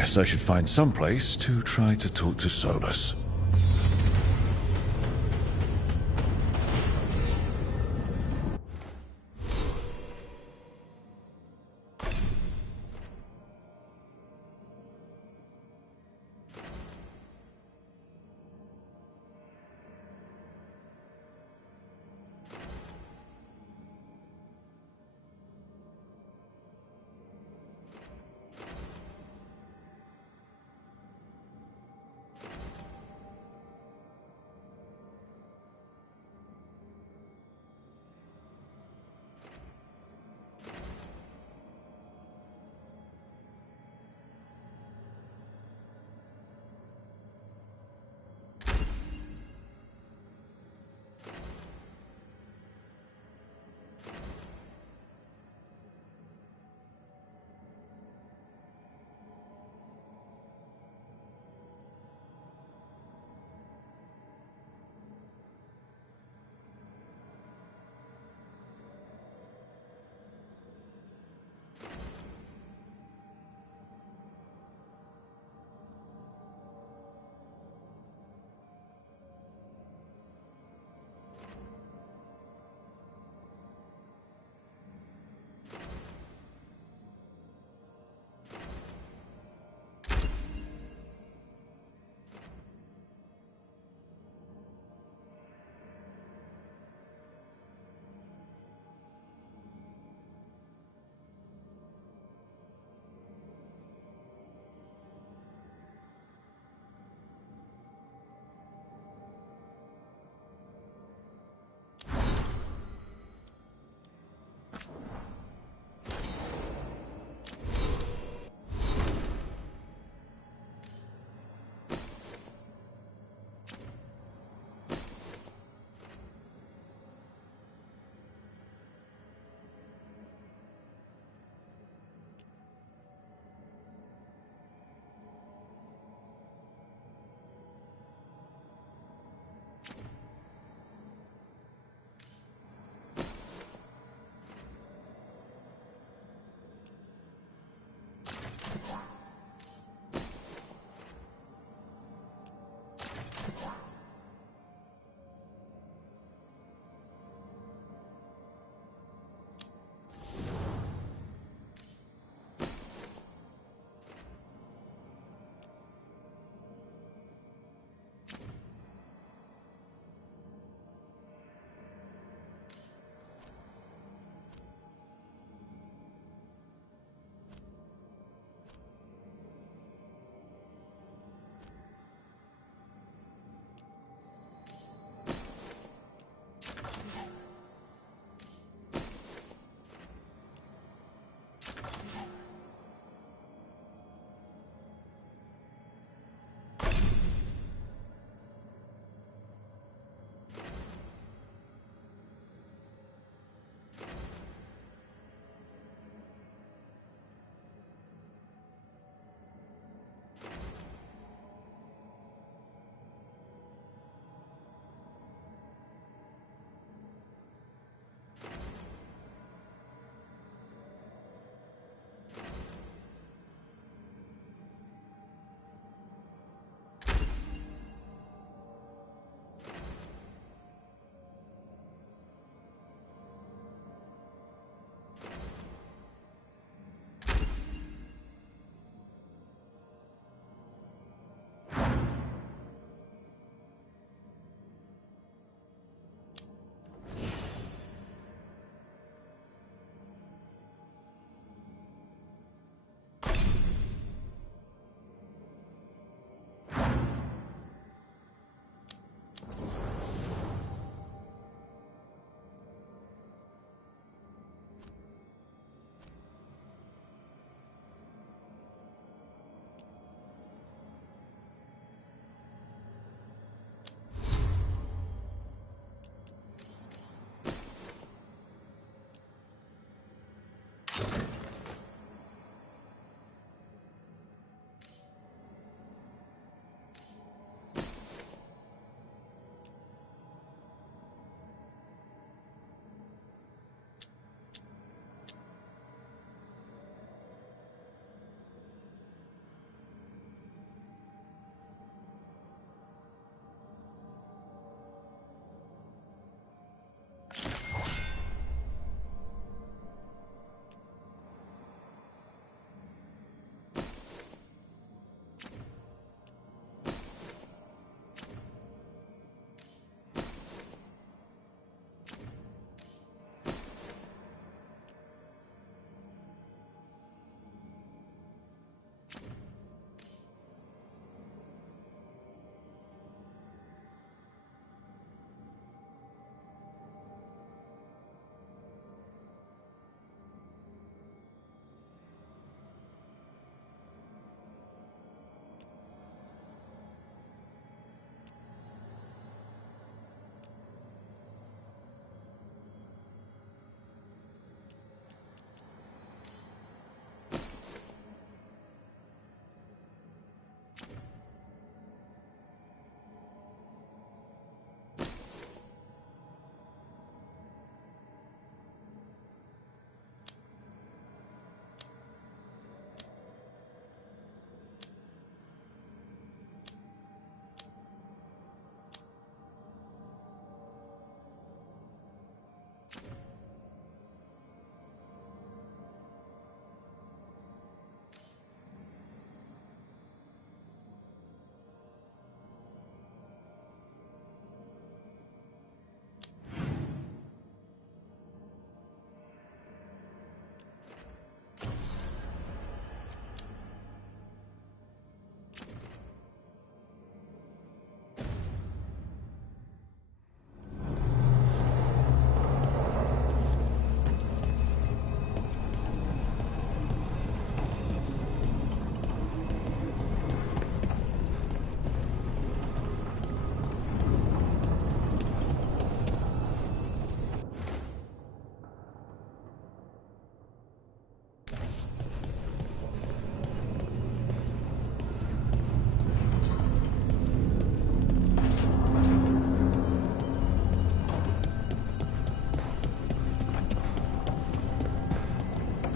guess I should find some place to try to talk to Solus.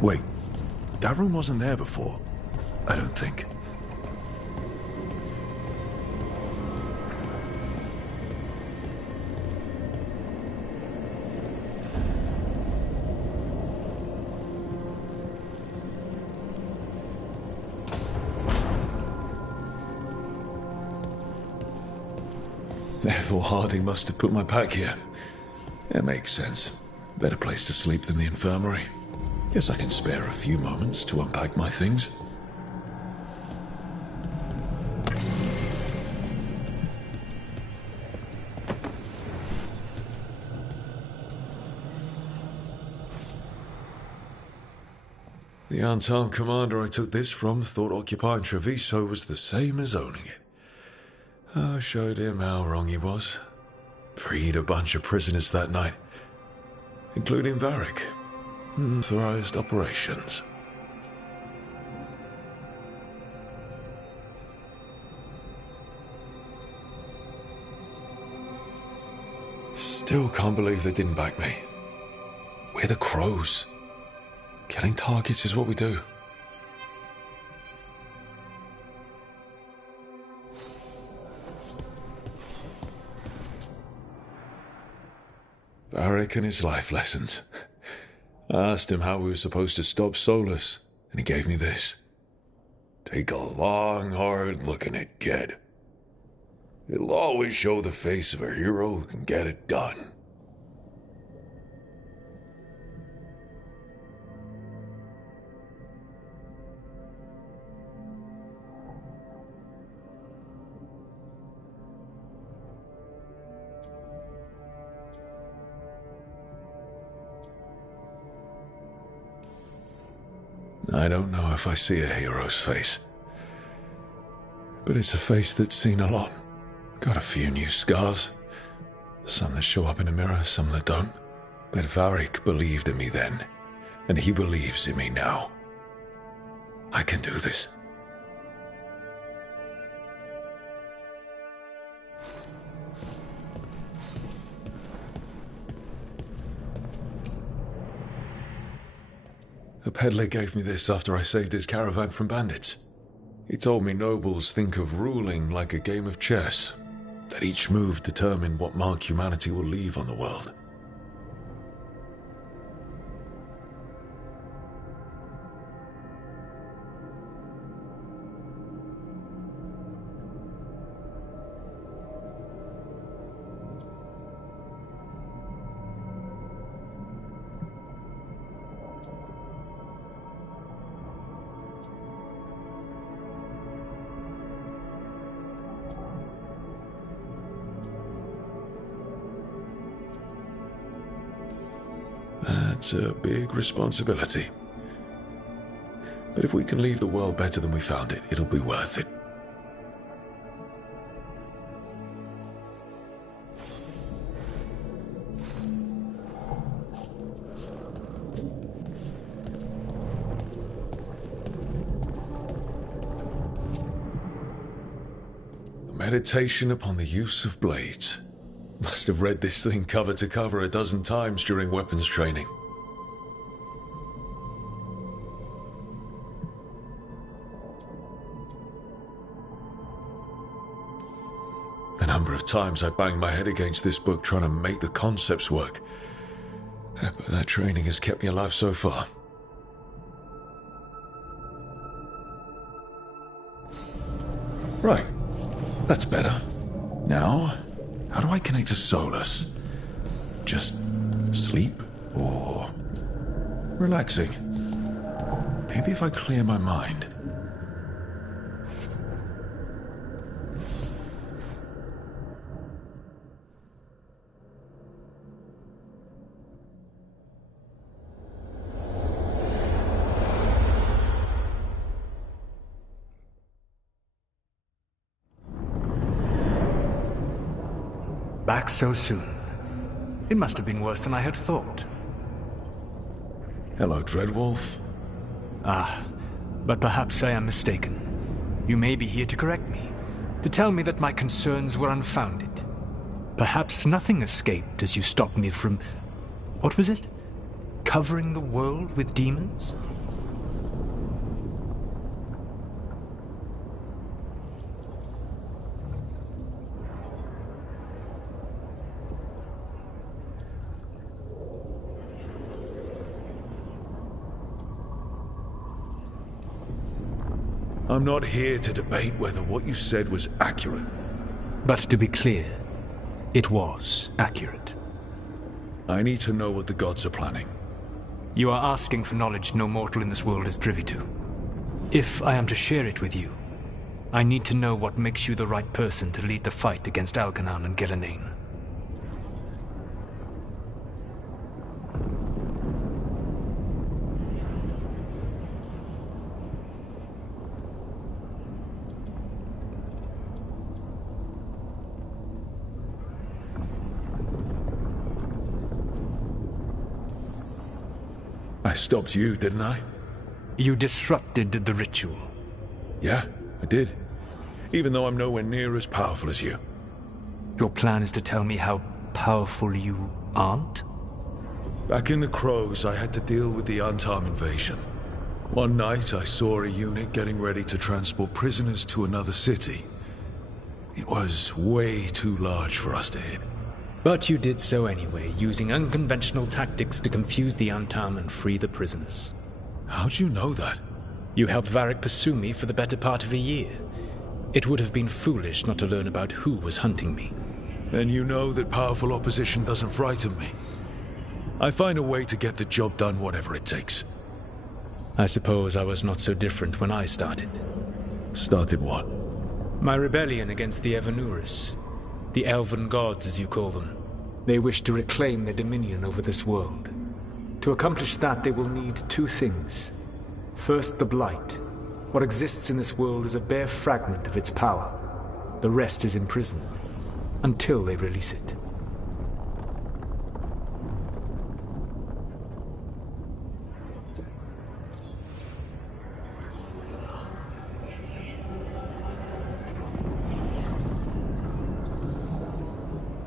Wait, that room wasn't there before. I don't think. Therefore, Harding must have put my pack here. It makes sense. Better place to sleep than the infirmary. Guess I can spare a few moments to unpack my things. The unarmed commander I took this from thought occupying Treviso was the same as owning it. I showed him how wrong he was. Freed a bunch of prisoners that night, including Varric. Authorized operations. Still can't believe they didn't back me. We're the Crows. Killing targets is what we do. Varric and his life lessons. I asked him how we were supposed to stop Solus, and he gave me this. Take a long, hard look at it, kid. It'll always show the face of a hero who can get it done. I don't know if I see a hero's face, but it's a face that's seen a lot. Got a few new scars. Some that show up in a mirror, some that don't. But Varric believed in me then, and he believes in me now. I can do this. A peddler gave me this after I saved his caravan from bandits. He told me nobles think of ruling like a game of chess, that each move determined what mark humanity will leave on the world. That's a big responsibility. But if we can leave the world better than we found it, it'll be worth it. A meditation upon the use of blades. Must have read this thing cover to cover a dozen times during weapons training. The number of times I banged my head against this book trying to make the concepts work. But that training has kept me alive so far. Right. That's better. Now, how do I connect to Solus? Just sleep or relaxing? Maybe if I clear my mind. Back so soon. It must have been worse than I had thought. Hello, Dreadwolf. Ah, but perhaps I am mistaken. You may be here to correct me, to tell me that my concerns were unfounded. Perhaps nothing escaped as you stopped me from... what was it? Covering the world with demons? I'm not here to debate whether what you said was accurate. But to be clear, it was accurate. I need to know what the gods are planning. You are asking for knowledge no mortal in this world is privy to. If I am to share it with you, I need to know what makes you the right person to lead the fight against Elganon and Gillenane. I stopped you, didn't I? You disrupted the ritual. Yeah, I did. Even though I'm nowhere near as powerful as you. Your plan is to tell me how powerful you aren't? Back in the Crows, I had to deal with the Antam invasion. One night, I saw a unit getting ready to transport prisoners to another city. It was way too large for us to hit. But you did so anyway, using unconventional tactics to confuse the Antam and free the prisoners. How'd you know that? You helped Varric pursue me for the better part of a year. It would have been foolish not to learn about who was hunting me. Then you know that powerful opposition doesn't frighten me. I find a way to get the job done whatever it takes. I suppose I was not so different when I started. Started what? My rebellion against the Evanuris. The Elven Gods, as you call them. They wish to reclaim their dominion over this world. To accomplish that, they will need two things. First, the Blight. What exists in this world is a bare fragment of its power. The rest is imprisoned, until they release it.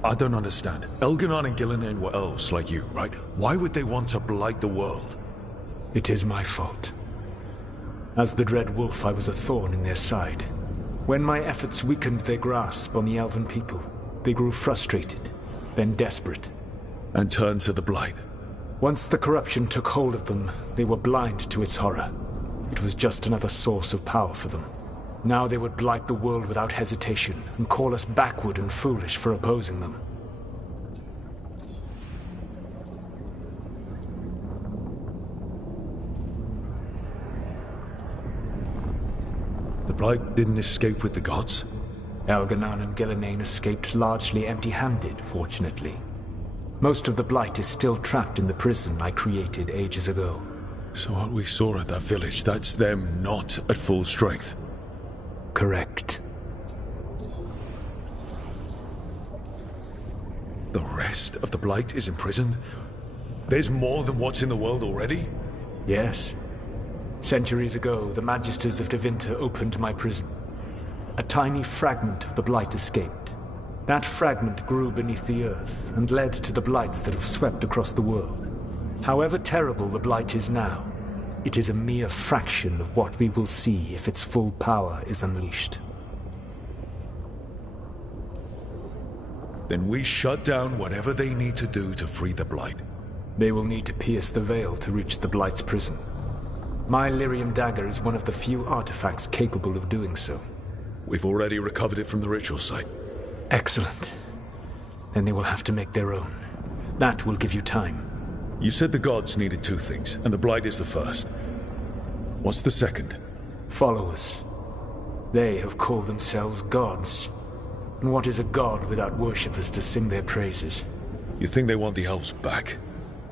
I don't understand. Elganon and Gillenane were elves like you, right? Why would they want to blight the world? It is my fault. As the Dread Wolf, I was a thorn in their side. When my efforts weakened their grasp on the Elven people, they grew frustrated, then desperate. And turned to the Blight. Once the corruption took hold of them, they were blind to its horror. It was just another source of power for them. Now they would blight the world without hesitation, and call us backward and foolish for opposing them. The Blight didn't escape with the gods? Elganon and Gillenane escaped largely empty-handed, fortunately. Most of the Blight is still trapped in the prison I created ages ago. So what we saw at that village, that's them not at full strength? Correct. The rest of the Blight is imprisoned? There's more than what's in the world already? Yes. Centuries ago, the Magisters of Tevinter opened my prison. A tiny fragment of the Blight escaped. That fragment grew beneath the earth and led to the Blights that have swept across the world. However terrible the Blight is now, it is a mere fraction of what we will see if its full power is unleashed. Then we shut down whatever they need to do to free the Blight. They will need to pierce the veil to reach the Blight's prison. My Lyrium dagger is one of the few artifacts capable of doing so. We've already recovered it from the ritual site. Excellent. Then they will have to make their own. That will give you time. You said the gods needed two things, and the Blight is the first. What's the second? Followers. They have called themselves gods. And what is a god without worshippers to sing their praises? You think they want the elves back?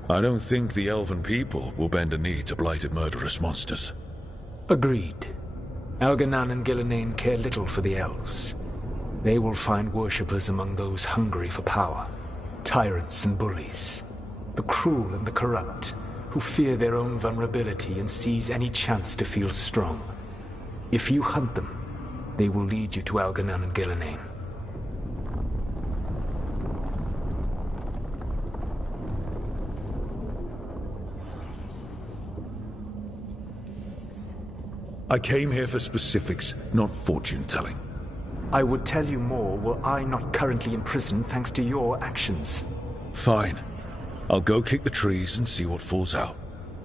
I don't think the elven people will bend a knee to blighted murderous monsters. Agreed. Elganon and Gillenane care little for the elves. They will find worshippers among those hungry for power. Tyrants and bullies. The cruel and the corrupt, who fear their own vulnerability and seize any chance to feel strong. If you hunt them, they will lead you to Elganon and Gillenane. I came here for specifics, not fortune-telling. I would tell you more were I not currently in prison thanks to your actions. Fine. I'll go kick the trees and see what falls out.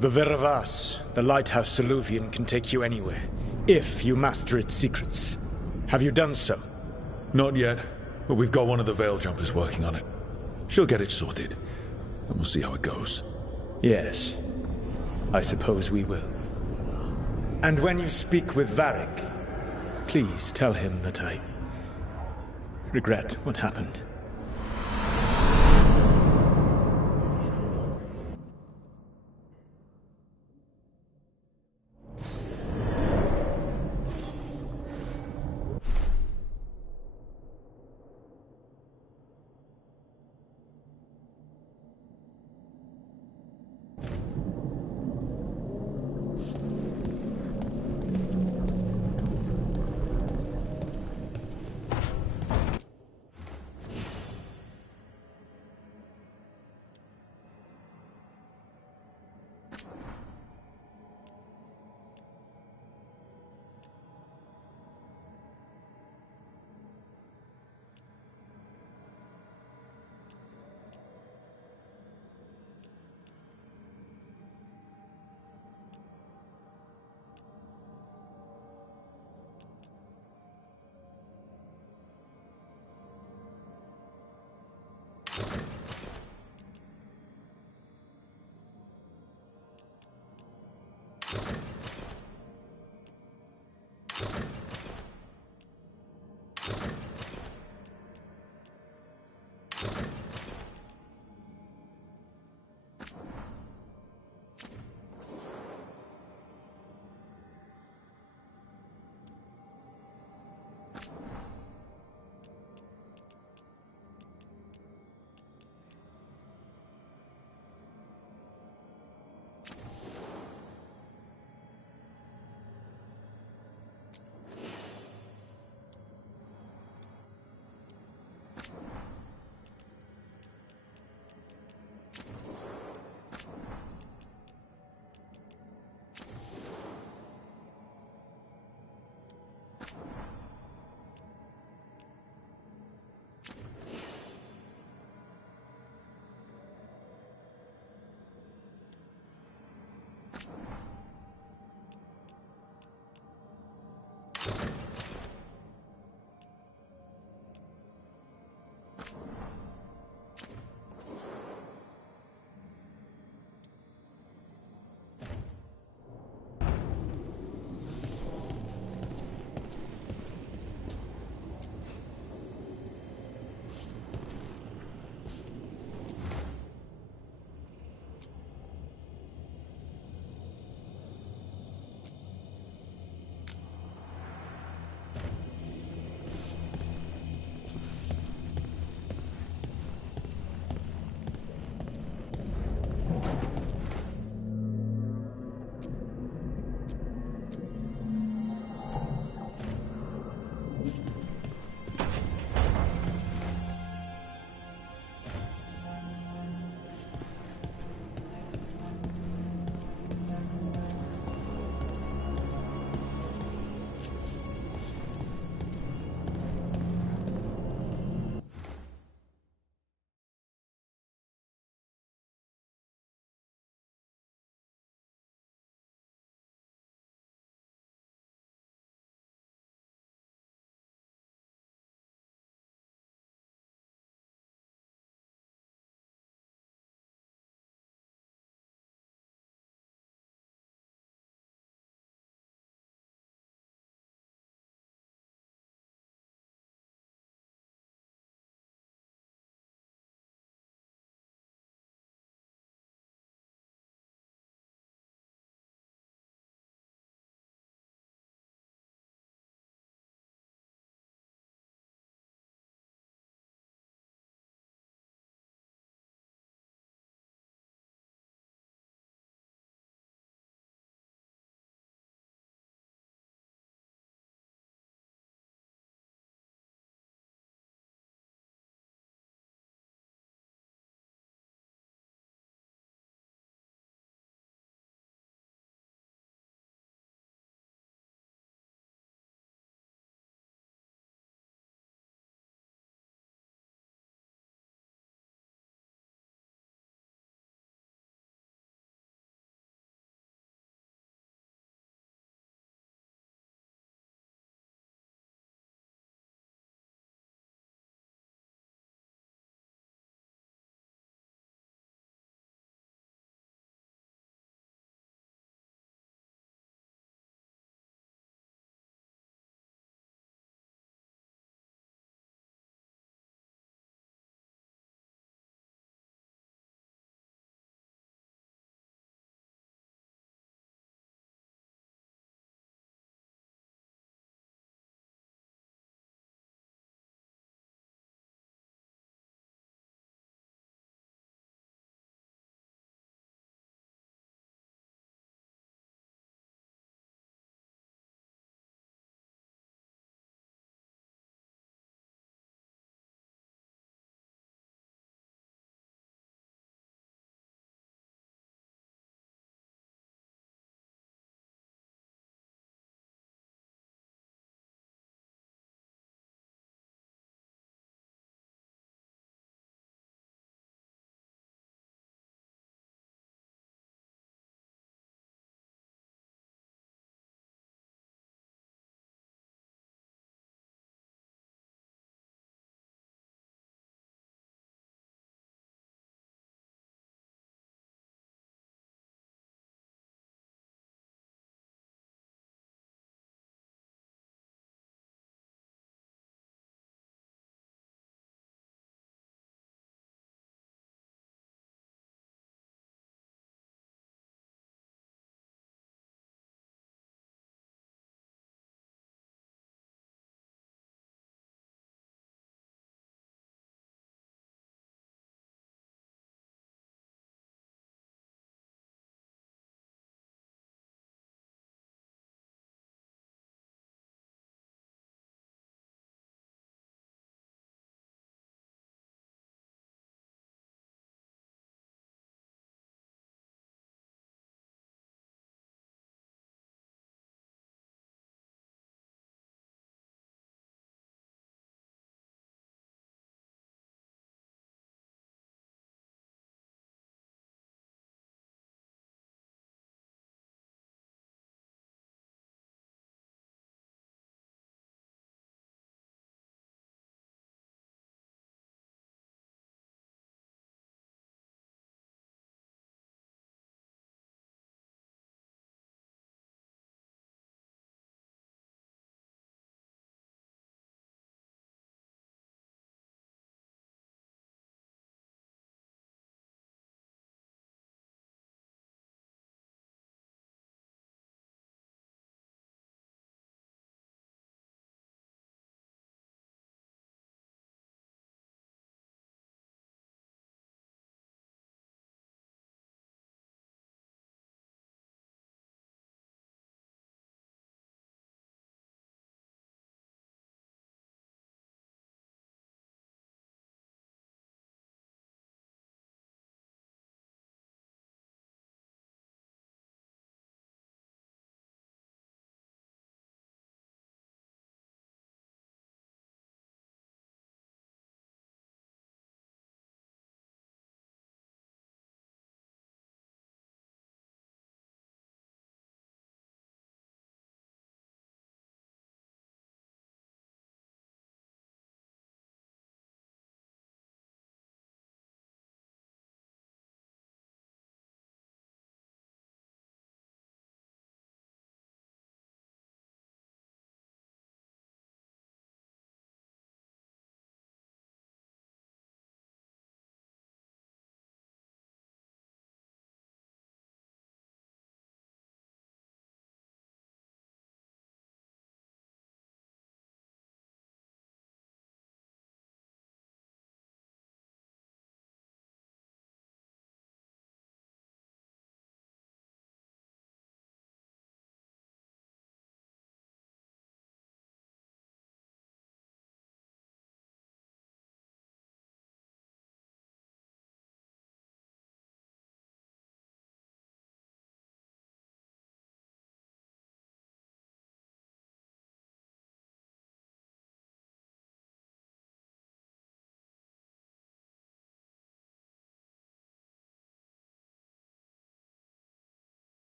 The Veravas, the lighthouse Soluvian, can take you anywhere, If you master its secrets. Have you done so? Not yet, but we've got one of the Veil Jumpers working on it. She'll get it sorted, and we'll see how it goes. Yes. I suppose we will. And when you speak with Varric, please tell him that I regret what happened.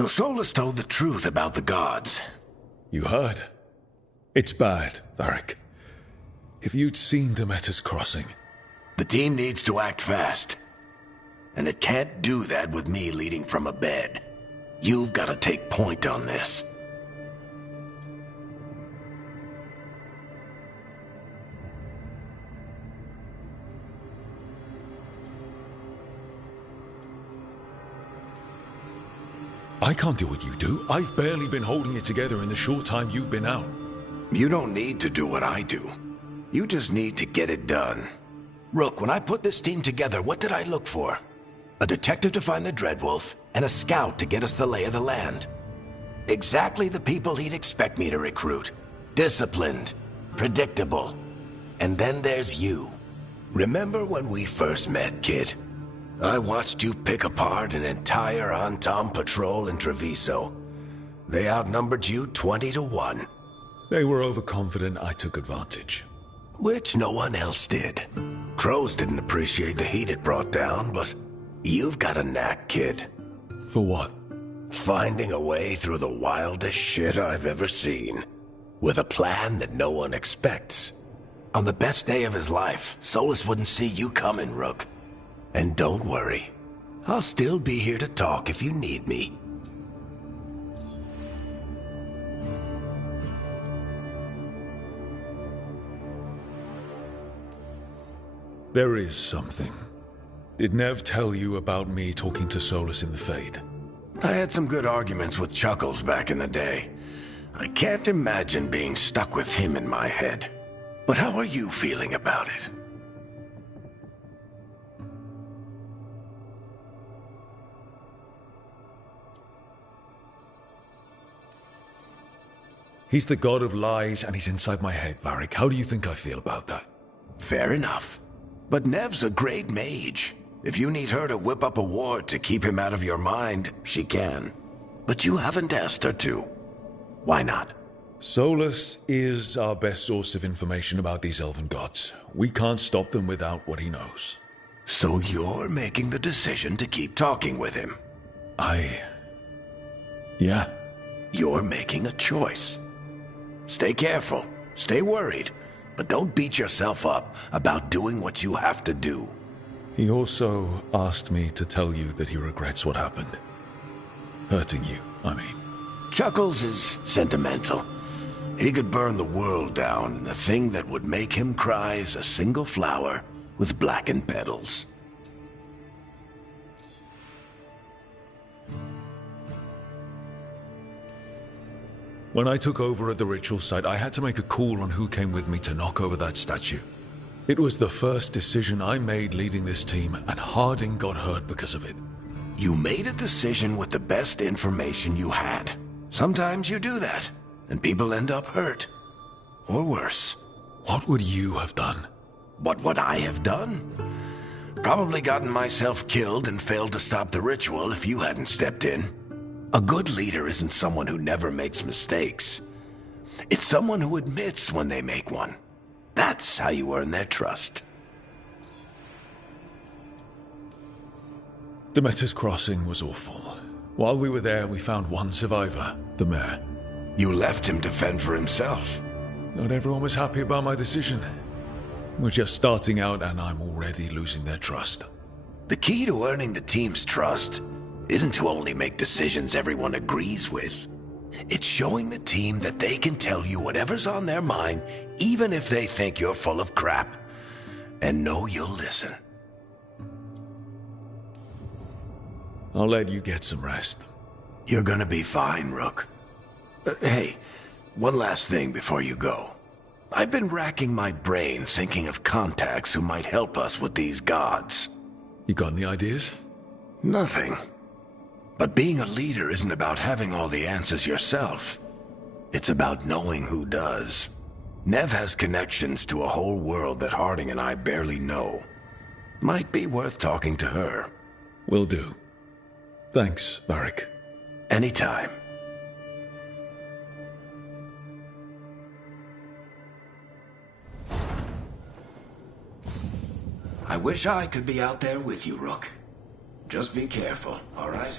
So Solus told the truth about the gods. You heard? It's bad, Varric. If you'd seen Demeter's Crossing... The team needs to act fast. And it can't do that with me leading from a bed. You've got to take point on this. I can't do what you do. I've barely been holding it together in the short time you've been out. You don't need to do what I do. You just need to get it done. Rook, when I put this team together, what did I look for? A detective to find the Dreadwolf, and a scout to get us the lay of the land. Exactly the people he'd expect me to recruit. Disciplined, predictable. And then there's you. Remember when we first met, kid? I watched you pick apart an entire Antom patrol in Treviso. They outnumbered you 20 to 1. They were overconfident. I took advantage. Which no one else did. Crows didn't appreciate the heat it brought down, but you've got a knack, kid. For what? Finding a way through the wildest shit I've ever seen. With a plan that no one expects. On the best day of his life, Solus wouldn't see you coming, Rook. And don't worry. I'll still be here to talk if you need me. There is something. Did Nev tell you about me talking to Solus in the Fade? I had some good arguments with Chuckles back in the day. I can't imagine being stuck with him in my head. But how are you feeling about it? He's the god of lies, and he's inside my head, Varric. How do you think I feel about that? Fair enough. But Nev's a great mage. If you need her to whip up a ward to keep him out of your mind, she can. But you haven't asked her to. Why not? Solus is our best source of information about these elven gods. We can't stop them without what he knows. So you're making the decision to keep talking with him? Yeah. You're making a choice. Stay careful, stay worried, but don't beat yourself up about doing what you have to do. He also asked me to tell you that he regrets what happened. Hurting you, I mean. Chuckles is sentimental. He could burn the world down, and the thing that would make him cry is a single flower with blackened petals. When I took over at the ritual site, I had to make a call on who came with me to knock over that statue. It was the first decision I made leading this team, and Harding got hurt because of it. You made a decision with the best information you had. Sometimes you do that, and people end up hurt. Or worse. What would you have done? What would I have done? Probably gotten myself killed and failed to stop the ritual if you hadn't stepped in. A good leader isn't someone who never makes mistakes. It's someone who admits when they make one. That's how you earn their trust. Demeter's Crossing was awful. While we were there, we found one survivor, the mayor. You left him to fend for himself. Not everyone was happy about my decision. We're just starting out, and I'm already losing their trust. The key to earning the team's trust isn't to only make decisions everyone agrees with. It's showing the team that they can tell you whatever's on their mind, even if they think you're full of crap, and know you'll listen. I'll let you get some rest. You're gonna be fine, Rook. Hey, one last thing before you go. I've been racking my brain thinking of contacts who might help us with these gods. You got any ideas? Nothing. But being a leader isn't about having all the answers yourself. It's about knowing who does. Nev has connections to a whole world that Harding and I barely know. Might be worth talking to her. Will do. Thanks, Varric. Anytime. I wish I could be out there with you, Rook. Just be careful, all right?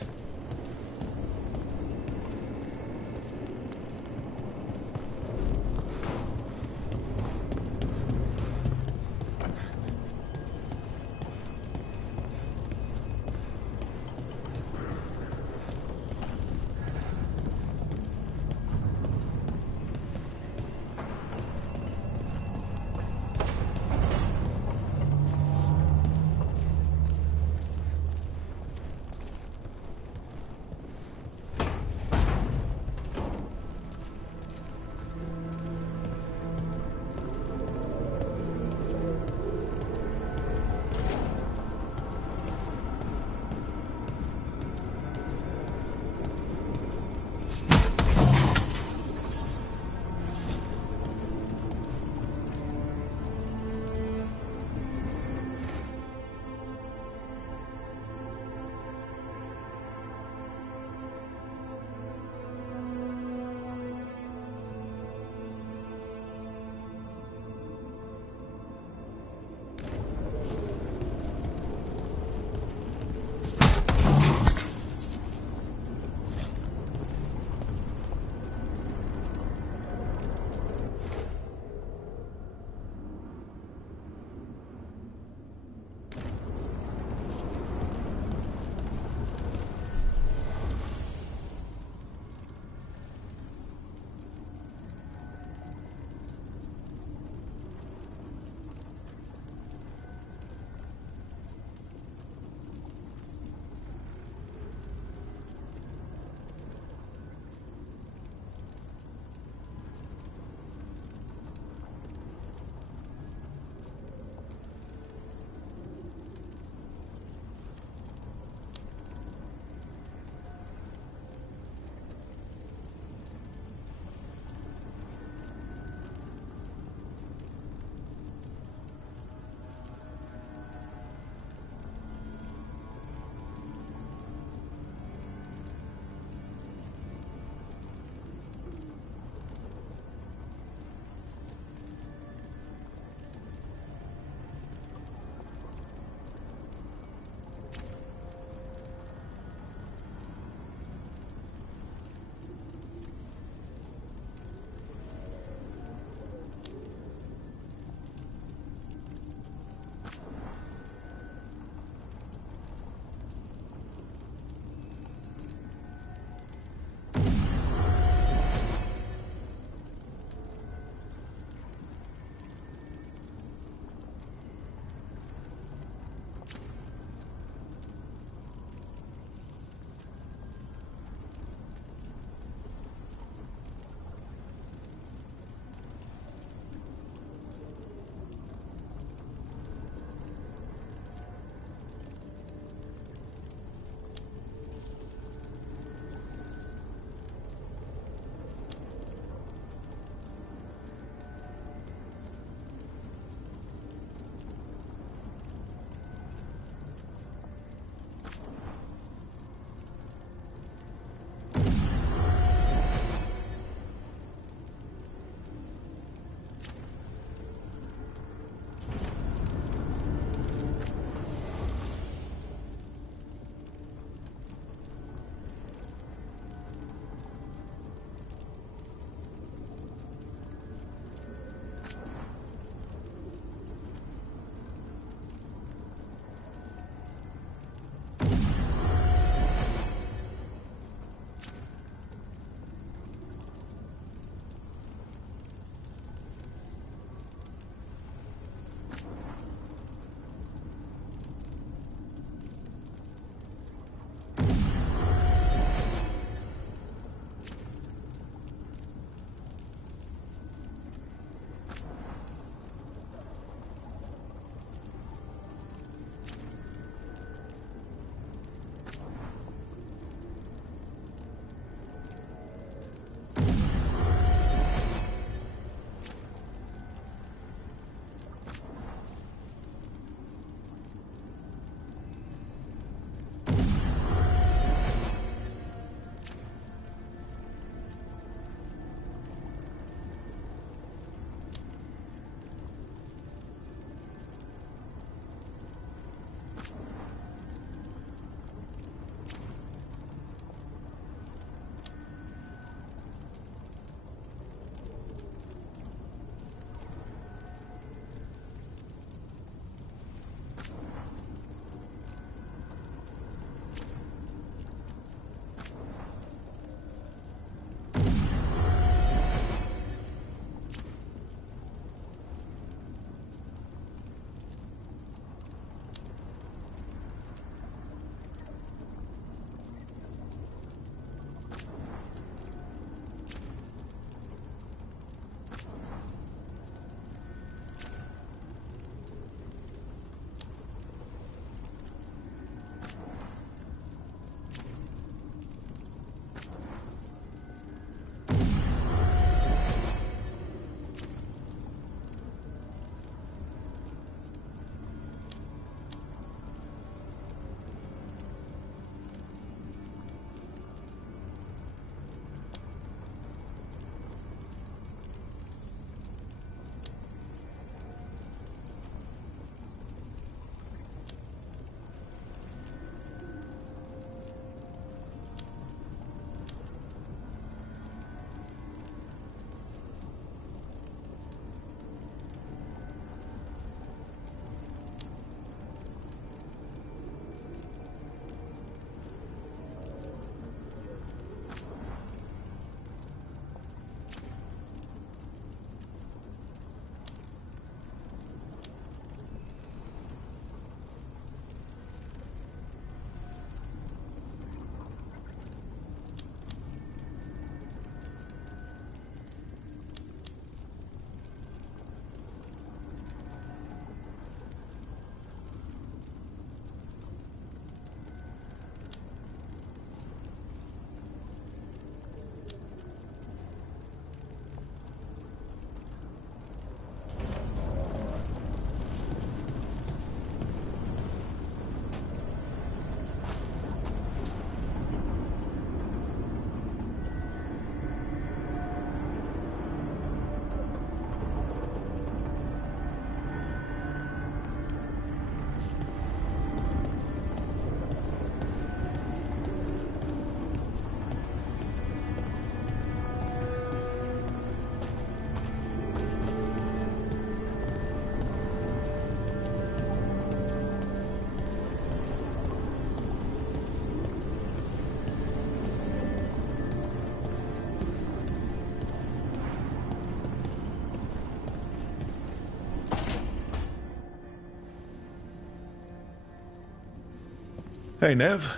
Hey, Nev.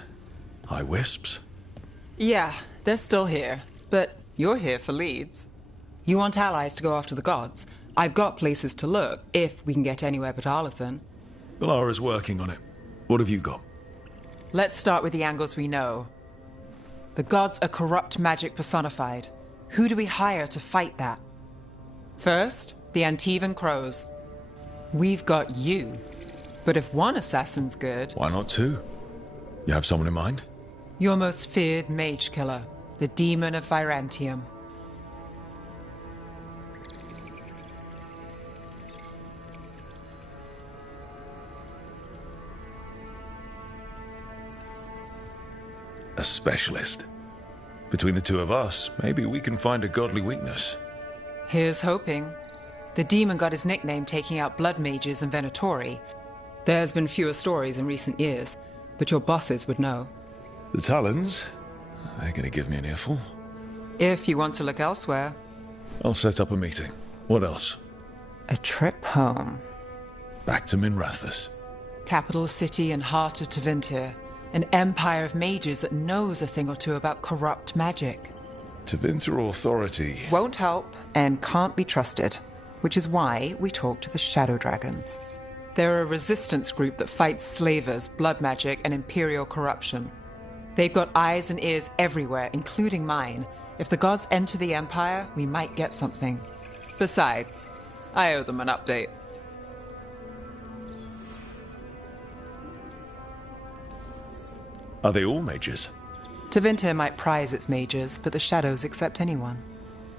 Hi, Wisps. Yeah, they're still here. But you're here for leads. You want allies to go after the gods? I've got places to look, if we can get anywhere but Arlathan. Balara's working on it. What have you got? Let's start with the angles we know. The gods are corrupt magic personified. Who do we hire to fight that? First, the Antivan Crows. We've got you. But if one assassin's good... Why not two? You have someone in mind? Your most feared mage killer, the Demon of Virantium. A specialist. Between the two of us, maybe we can find a godly weakness. Here's hoping. The demon got his nickname taking out blood mages in Venatori. There's been fewer stories in recent years, but your bosses would know. The Talons? They're gonna give me an earful. If you want to look elsewhere. I'll set up a meeting. What else? A trip home. Back to Minrathous. Capital city and heart of Tevinter. An empire of mages that knows a thing or two about corrupt magic. Tevinter Authority. Won't help and can't be trusted, which is why we talk to the Shadow Dragons. They're a resistance group that fights slavers, blood magic, and imperial corruption. They've got eyes and ears everywhere, including mine. If the gods enter the Empire, we might get something. Besides, I owe them an update. Are they all mages? Tevinter might prize its mages, but the Shadows accept anyone.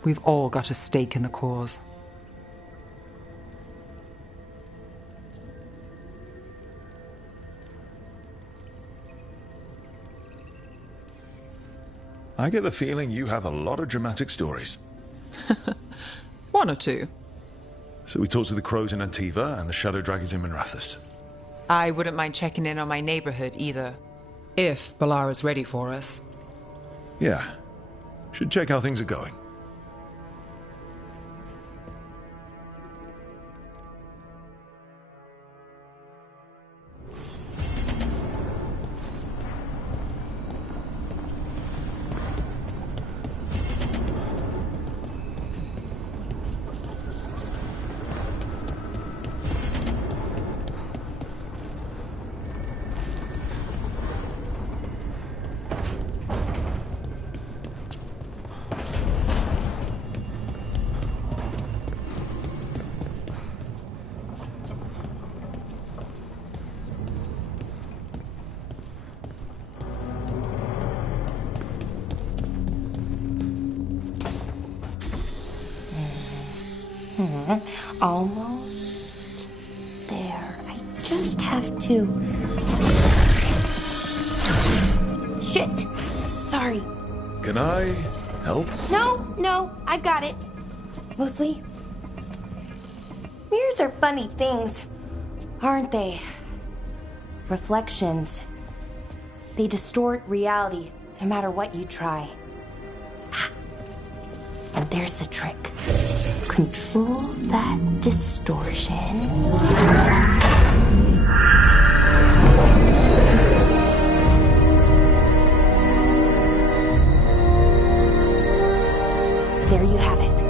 We've all got a stake in the cause. I get the feeling you have a lot of dramatic stories. One or two. So we talked to the Crows in Antiva and the Shadow Dragons in Minrathous. I wouldn't mind checking in on my neighborhood either. If Balara's ready for us. Yeah. Should check how things are going. Almost there. I just have to... Shit! Sorry. Can I help? No, I got it. Mostly, mirrors are funny things, aren't they? Reflections. They distort reality, no matter what you try. And there's the trick. Control that distortion. There you have it.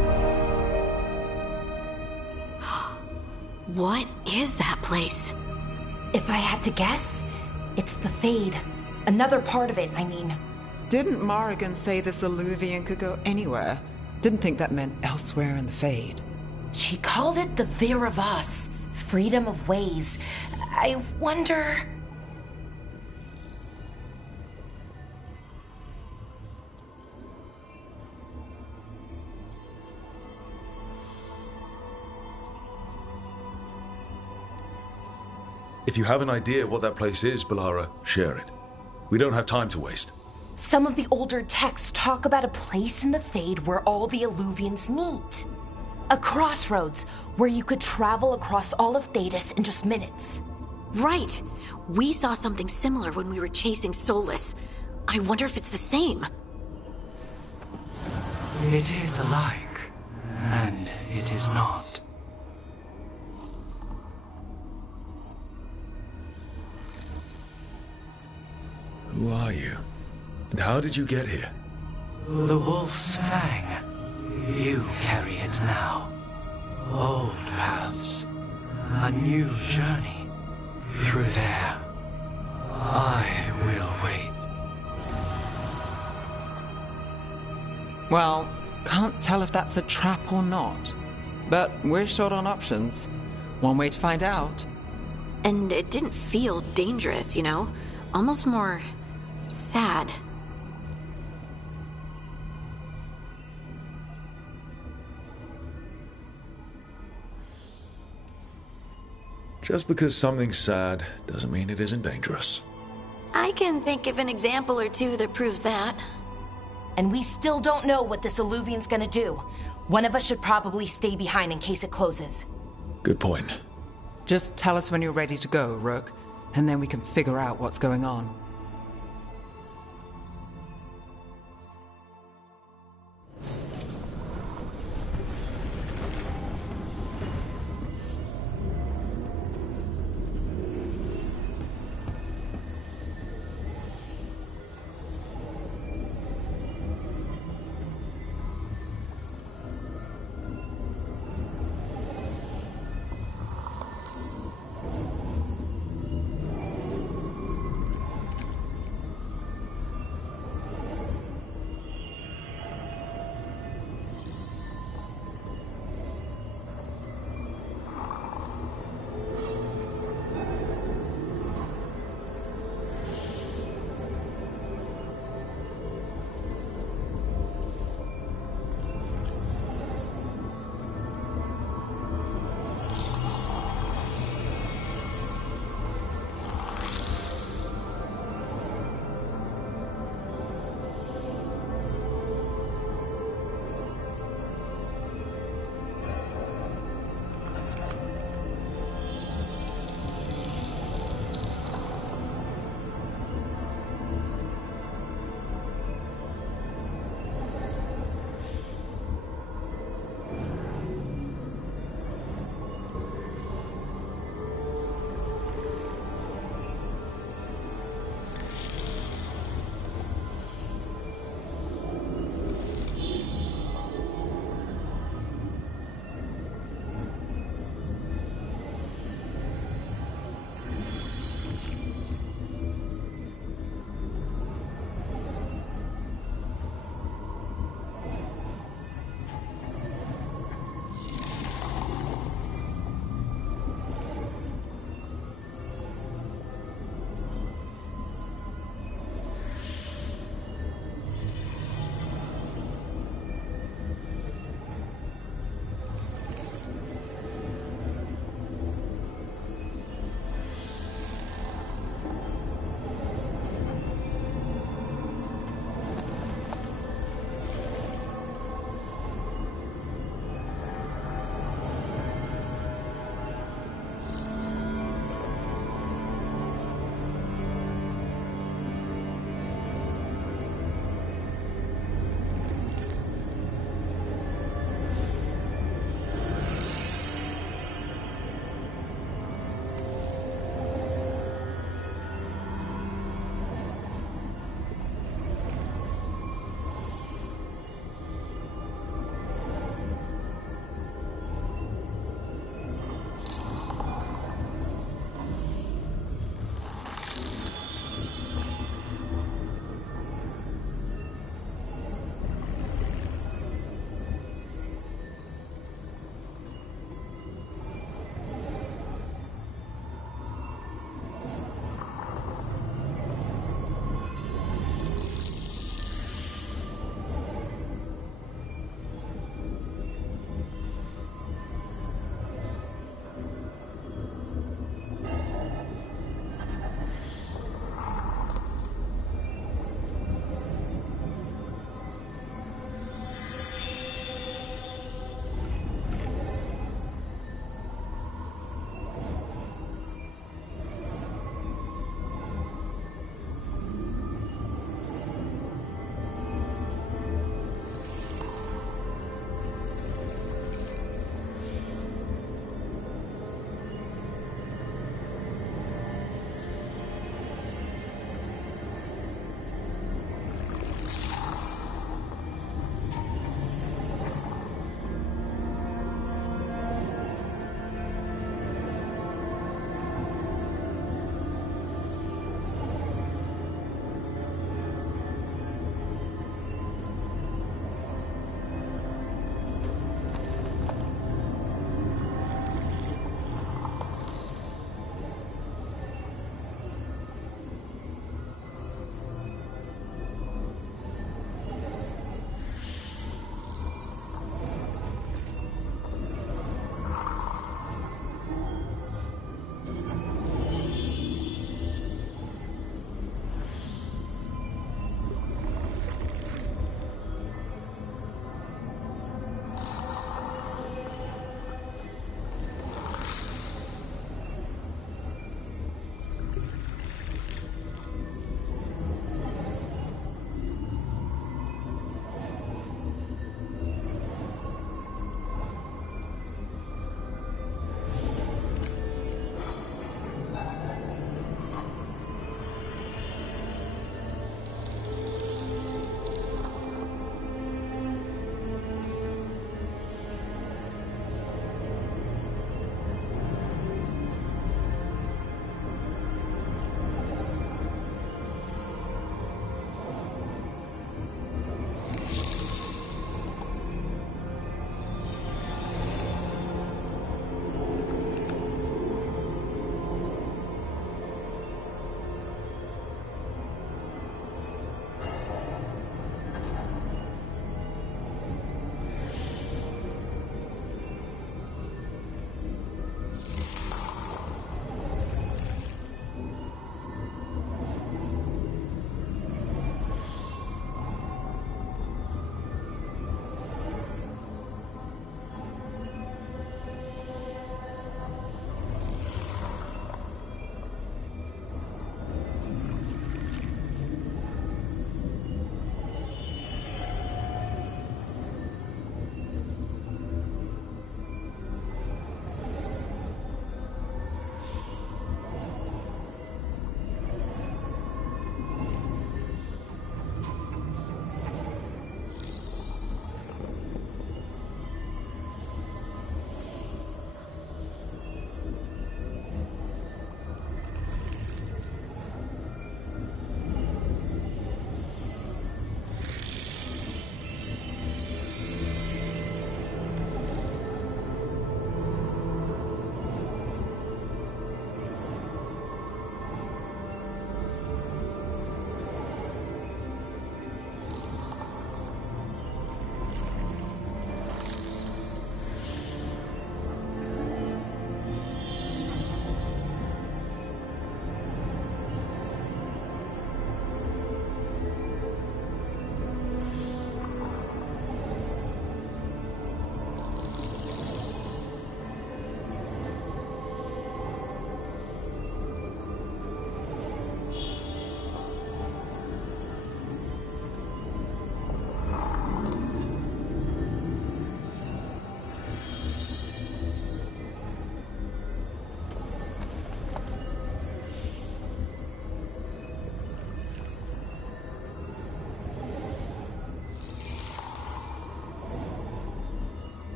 What is that place? If I had to guess, it's the Fade. Another part of it, I mean. Didn't Morrigan say this Illuvian could go anywhere? Didn't think that meant elsewhere in the Fade. She called it the Vir of Us, freedom of ways. I wonder... If you have an idea what that place is, Balara, share it. We don't have time to waste. Some of the older texts talk about a place in the Fade where all the Illuvians meet. A crossroads where you could travel across all of Thedas in just minutes. Right. We saw something similar when we were chasing Solus. I wonder if it's the same. It is alike, and it is not. Who are you? And how did you get here? The Wolf's Fang. You carry it now. Old paths. A new journey. Through there. I will wait. Well, can't tell if that's a trap or not. But we're short on options. One way to find out. And it didn't feel dangerous, you know? Almost more sad. Just because something's sad doesn't mean it isn't dangerous. I can think of an example or two that proves that. And we still don't know what this Illuvian's gonna do. One of us should probably stay behind in case it closes. Good point. Just tell us when you're ready to go, Rook, and then we can figure out what's going on.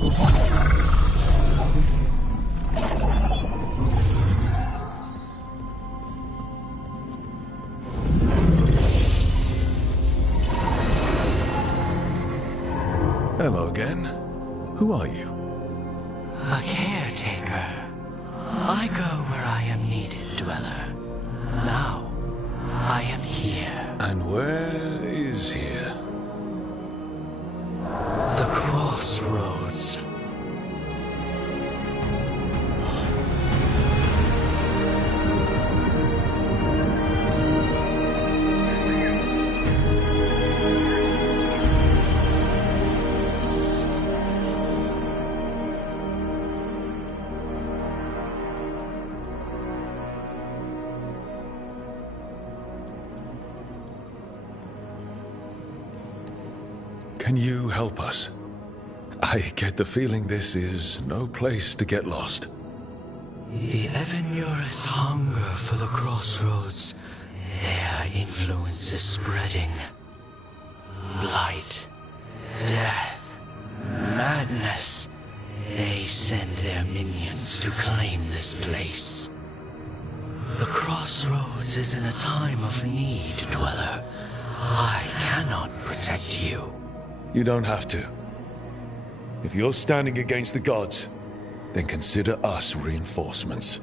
Hello again. Who are you? A caretaker. I go where I am needed, Dweller. Now, I am here. And where is here? The Crossroads. Can you help us? I get the feeling this is no place to get lost. The Evenurus hunger for the Crossroads. Their influence is spreading. Blight, death, madness. They send their minions to claim this place. The Crossroads is in a time of need, Dweller. I cannot protect you. You don't have to. If you're standing against the gods, then consider us reinforcements.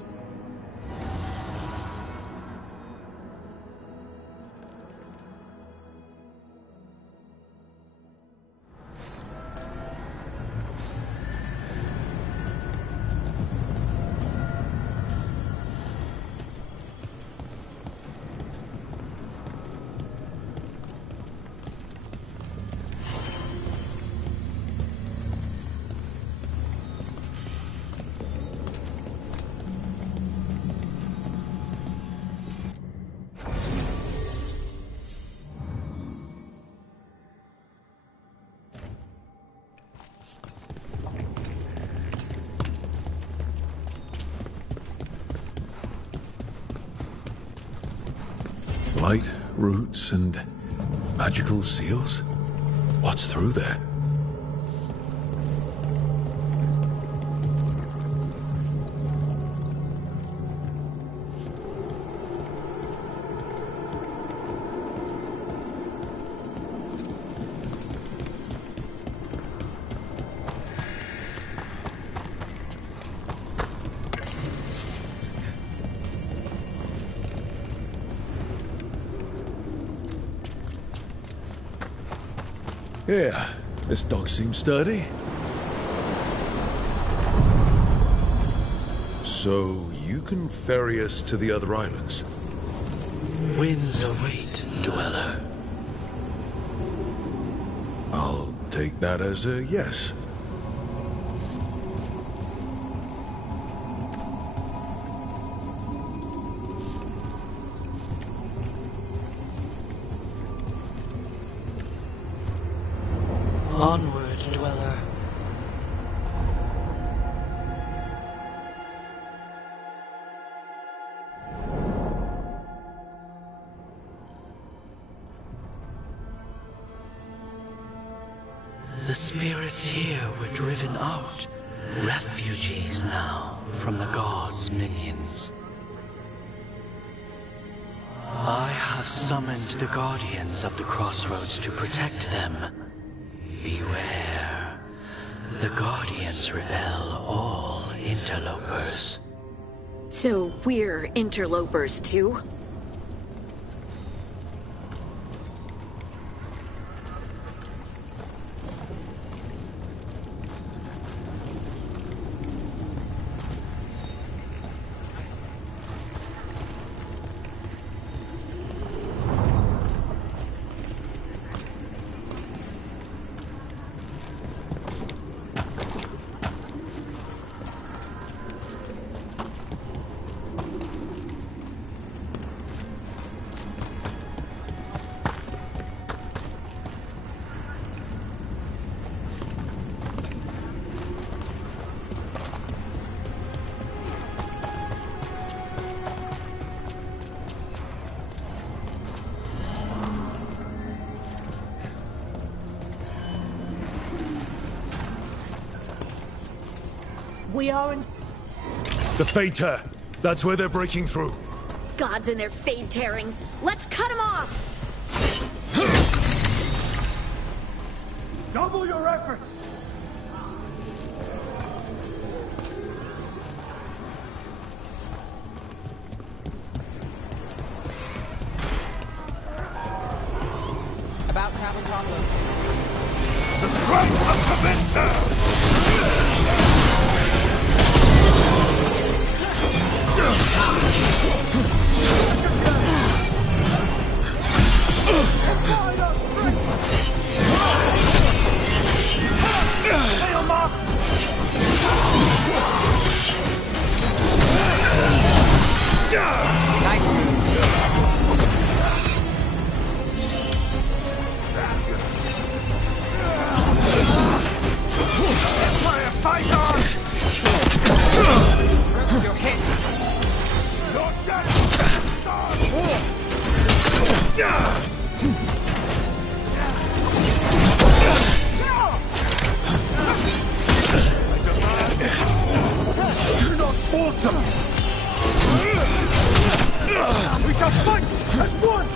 Light, roots, and magical seals? What's through there? Yeah, this dog seems sturdy. So, you can ferry us to the other islands? Winds await, Dweller. I'll take that as a yes. Onward, Dweller. The spirits here were driven out, refugees now from the gods' minions. I have summoned the guardians of the Crossroads to protect them. Beware. The Guardians repel all interlopers. So we're interlopers too? We are in... The Fade Tear. That's where they're breaking through. Gods and their fade tearing. Let's cut him off! Double your efforts! About Cavern's Hollow. The strike of Tevinter! You're hit. You're not awesome! We shall fight as one!